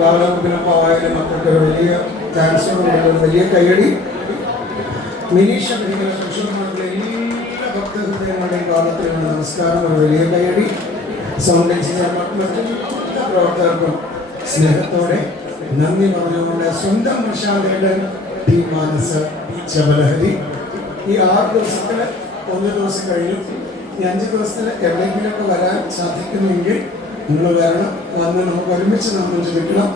ബാലമുഖിനപ്പായാലും മക്കൾക്ക് വലിയ ചാൻസ് വലിയ കയ്യടി. മിനീഷ മെഡിക്കൽ കൃഷ്ണനാട്ടിലെ എല്ലാ ഭക്തഹൃദയങ്ങളുടെയും കാലത്തിൽ നമസ്കാരം, ഒരു വലിയ കയ്യടി. സൗണ്ട് എഞ്ചിനീയർ മറ്റെല്ലാ പ്രവർത്തകർക്കും സ്നേഹത്തോടെ നന്ദി പറഞ്ഞുകൊണ്ട് സ്വന്തം പ്രശാന്തയുടെ ടീം മാനസ് ശബലഹരി. ഈ 6 ദിവസത്തിൽ 1 ദിവസം കഴിഞ്ഞു. ഈ 5 ദിവസത്തിൽ എവിടെയെങ്കിലുമൊക്കെ വരാൻ സാധിക്കുമെങ്കിൽ നിങ്ങൾ വരണം. വന്ന് നമുക്ക് ഒരുമിച്ച് നമ്മൾ ചിരിക്കണം.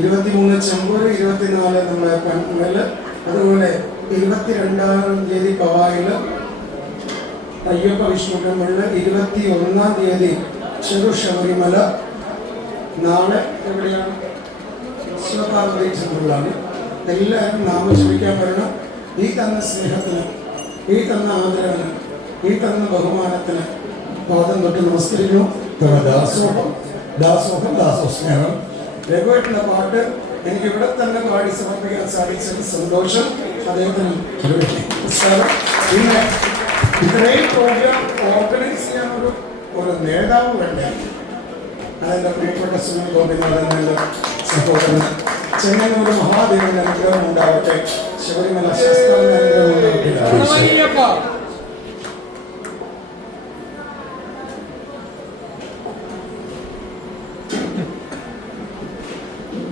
23 ചെമ്പൂർ, 24 നമ്മളെ പനങ്ങൽ, അതുപോലെ 22-ാം തീയതി പവായിൽ അയ്യപ്പ വിഷ്ണു ടെമ്പിളിൽ, 21-ാം തീയതി ചെറു ശബരിമല, നാളെ എവിടെയാണ് ശിവപാർവതി ടെമ്പിളിലാണ്. എല്ലാവരും നാമജപിക്കാൻ വരണം. ഈ തന്ന സ്നേഹത്തിന്, ഈ തന്ന ആദരവിന്, ഈ തന്ന ബഹുമാനത്തിന് പാദം തൊട്ട് നമസ്കരിക്കുന്നു. ദാസോഹം ദാസോഹം ദാസോസ്നേഹം. രഘുവേട്ടൻ്റെ പാട്ട് എനിക്ക് ഇവിടെ തന്നെ പാടി സമർപ്പിക്കാൻ സാധിച്ചത് സന്തോഷം. അദ്ദേഹത്തിന് നമസ്കാരം. പിന്നെ ഇത്രയും പ്രോഗ്രാം ഓർഗനൈസ് ചെയ്യാൻ ഒരു നേതാവ് വേണ്ടേ? അതെൻ്റെ പ്രിയപ്പെട്ട സുനിൽ ഗോപിനാഥൻ്റെ സഹോദരൻ. ചെങ്ങന്നൂർ മഹാദേവന്റെ അനുഗ്രഹം ഉണ്ടാവട്ടെ. ശബരിമല ശാസ്താവിന്റെ അനുഗ്രഹം ഉണ്ടാവട്ടെ.